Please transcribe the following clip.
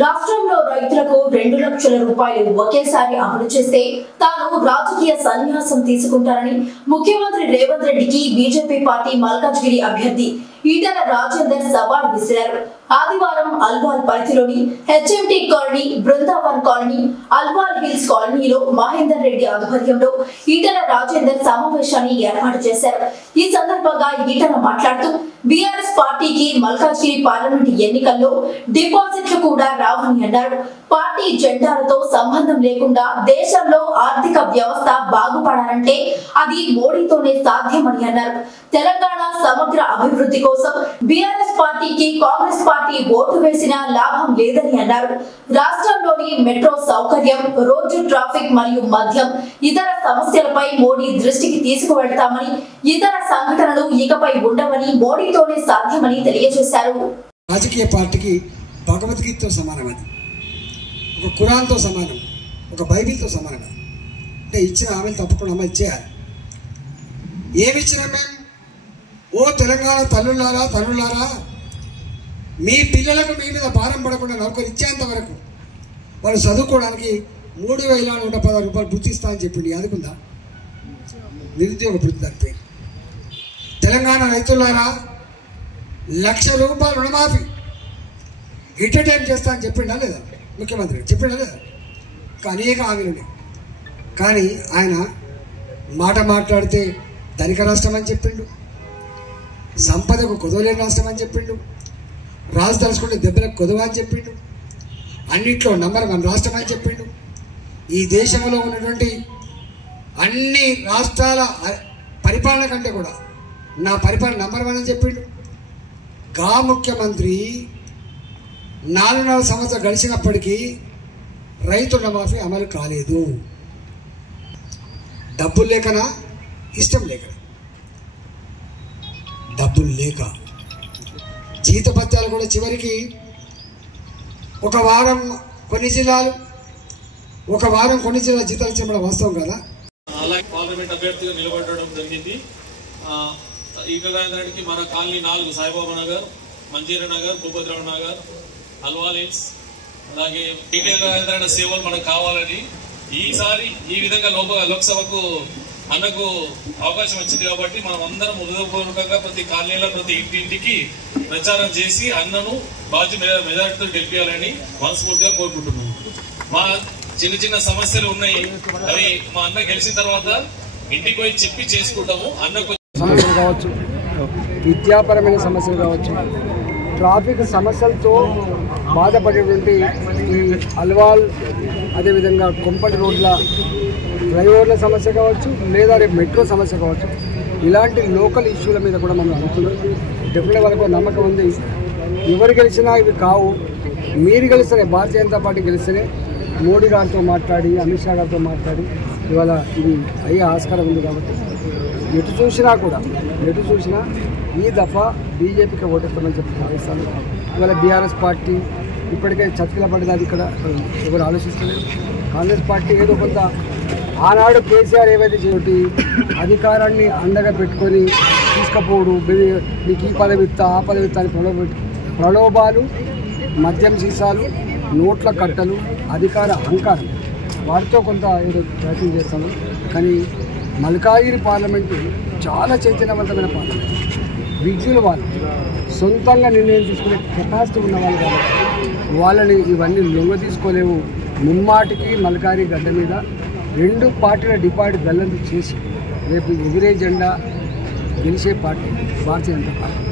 రాష్ట్రంలో రైతులకు 2 లక్షల రూపాయలు ఒకేసారి అమలు చేస్తే తాను రాజకీయ సన్యాసం తీసుకుంటానని ముఖ్యమంత్రి రేవంత్ రెడ్డికి బీజేపీ పార్టీ మల్కాజ్గిరి అభ్యర్థి ఈటల రాజేందర్ సవాల్ విసిరారు. ఆదివారం అల్వాల్ పరిధిలోని HMT colony, Brindavan colony, Alwal hills కాలనీలో మహేందర్ రెడ్డి ఆధ్వర్యంలో ఈటల రాజేందర్ సమావేశాన్ని ఏర్పాటు చేశారు. ఈ సందర్భంగా ఈటల మాట్లాడుతూ బీఆర్ఎస్ పార్టీకి మల్కాజ్గిరి పార్లమెంట్ ఎన్నికల్లో డిపాజిట్లు కూడా రావని అన్నారు. పార్టీ జెండాలతో సంబంధం లేకుండా దేశంలో ఆర్థిక వ్యవస్థ బాగుపడాలంటే అది మోడీతోనే సాధ్యమని అన్నారు. తెలంగాణ సమగ్ర అభివృద్ధి కోసం బీఆర్ఎస్ పార్టీకి కాంగ్రెస్ పార్టీ ఓటు వేసినా లాభం లేదని అన్నారు. రాష్ట్రంలోని మెట్రో సౌకర్యం, రోడ్డు ట్రాఫిక్ మరియు మద్యం ఇతర సమస్యలపై మోడీ దృష్టికి తీసుకువెళ్తామని, ఇతర సంఘటనలు ఇకపై ఉండవని, మోడీతోనే సాధ్యమని తెలియజేశారు. రాజకీయ పార్టీకి భగవద్గీతతో సమానమని, ఒక ఖురాన్తో సమానం, ఒక బైబిల్తో సమానం. అంటే ఇచ్చిన ఆమెను తప్పకుండా అమలు చేయాలి. ఏమిచ్చినా మేము ఓ తెలంగాణ తల్లులారా మీ పిల్లలకు మీ మీద భారం పడకుండా నౌకరు ఇచ్చేంత వరకు వాళ్ళు చదువుకోవడానికి 3,110 రూపాయలు వృత్తి ఇస్తా అని చెప్పింది. అదుకుందా నిరుద్యోగ వృత్తి దాని పేరు. తెలంగాణ రైతులారా 1,00,000 రూపాయలు రుణమాఫీ ఎంటర్టైన్ చేస్తా అని చెప్పిండా లేదా ముఖ్యమంత్రి? చెప్పిండా లేదా? అనేక హామీలు. కానీ ఆయన మాట మాట్లాడితే ధనిక రాష్ట్రం అని చెప్పిండు, సంపదకు కొదవలేని రాష్ట్రం అని చెప్పిండు, రాజు తలుచుకుంటే దెబ్బలకు కొదవ అని చెప్పిండు, అన్నిట్లో నంబర్ 1 రాష్ట్రం అని చెప్పిండు. ఈ దేశంలో ఉన్నటువంటి అన్ని రాష్ట్రాల పరిపాలన కంటే కూడా నా పరిపాలన నంబర్ 1 అని చెప్పిండు. గా ముఖ్యమంత్రి 4 సంవత్సరాలు గడిచినప్పటికీ రైతు రుణమాఫీ అమలు కాలేదు. డబ్బులు లేకనా? ఇష్టం లేక. డబ్బులు లేక జీతభత్యాలు కూడా చివరికి ఒక వారం కొన్ని జిల్లాలు జీతాలు ఇచ్చడం వాస్తవం కదా. అలాగే పార్లమెంట్ అభ్యర్థిగా నిలబడడం జరిగింది. ఈటల రాజేందర్కి మన కాలనీ 4 సాయిబాబా నగర్, మంజీరా నగర్, భూపతిరావు నగర్, అల్వాల్ హిల్స్, అలాగే ఈటల రాజేందర్ సేవలు మనకు కావాలని ఈసారి ఈ విధంగా లోక్సభకు అన్నకు అవకాశం వచ్చింది కాబట్టి మనం అందరం హృదయపూర్వకంగా ప్రతి కాలనీలో ప్రతి ఇంటింటికి ప్రచారం చేసి అన్నను మెజారిటీతో గెలిపించాలని మనస్ఫూర్తిగా కోరుకుంటున్నాం. మా చిన్న సమస్యలు ఉన్నాయి, అవి మా అన్న గెలిచిన తర్వాత ఇంటికి పోయి చెప్పి చేసుకుంటాము. అన్నకు సమస్యలు కావచ్చు, విద్యాపరమైన సమస్యలు కావచ్చు, ట్రాఫిక్ సమస్యలతో బాధపడేటువంటి ఈ అల్వాల్, అదేవిధంగా కొంపటి రోడ్ల ఫ్లైఓవర్ల సమస్య కావచ్చు, లేదా రేపు మెట్రో సమస్య కావచ్చు, ఇలాంటి లోకల్ ఇష్యూల మీద కూడా మనం అనుకున్నాం. డెఫినెట్గా వాళ్ళకు నమ్మకం ఉంది. ఎవరు గెలిచినా ఇవి కావు. మీరు గెలిస్తేనే, భారతీయ జనతా పార్టీ గెలిస్తేనే మోడీ గారితో మాట్లాడి, అమిత్ షా గారితో మాట్లాడి ఇవాళ ఇది అయ్యే ఆస్కారం ఉంది. కాబట్టి ఎటు చూసినా ఈ దఫా బీజేపీకి ఓటేస్తామని చెప్పి భావిస్తాను. ఇవాళ బీఆర్ఎస్ పార్టీ ఇప్పటికే చతికిల పడ్డది. ఇక్కడ ఎవరు ఆలోచిస్తలేదు. కాంగ్రెస్ పార్టీ ఏదో కొంత ఆనాడు కేసీఆర్ ఏవైతే చేయటి అధికారాన్ని అండగా పెట్టుకొని తీసుకపోవడు, మీకు ఈ పదవిత్తా ఆ పదవిత్తా అని ప్రలోభాలు, మద్యం సీసాలు, నోట్ల కట్టలు, అధికార అహంకారం, వాటితో కొంత ఏదో ప్రయత్నం చేస్తాను. కానీ మల్కాజ్గిరి పార్లమెంటు చాలా చైతన్యవంతమైన పార్లమెంట్. విజ్ఞుల వాళ్ళు సొంతంగా నిర్ణయం తీసుకునే కెపాసిటీ ఉన్న వాళ్ళు కాబట్టి వాళ్ళని ఇవన్నీ లొంగ తీసుకోలేవు. ముమ్మాటికి మల్కాజ్గిరి గడ్డ మీద 2 పార్టీల డిపాజిట్ గల్లంతు చేసి రేపు ఎగిరే జెండా గెలిచే పార్టీ భారతీయ జనతా పార్టీ.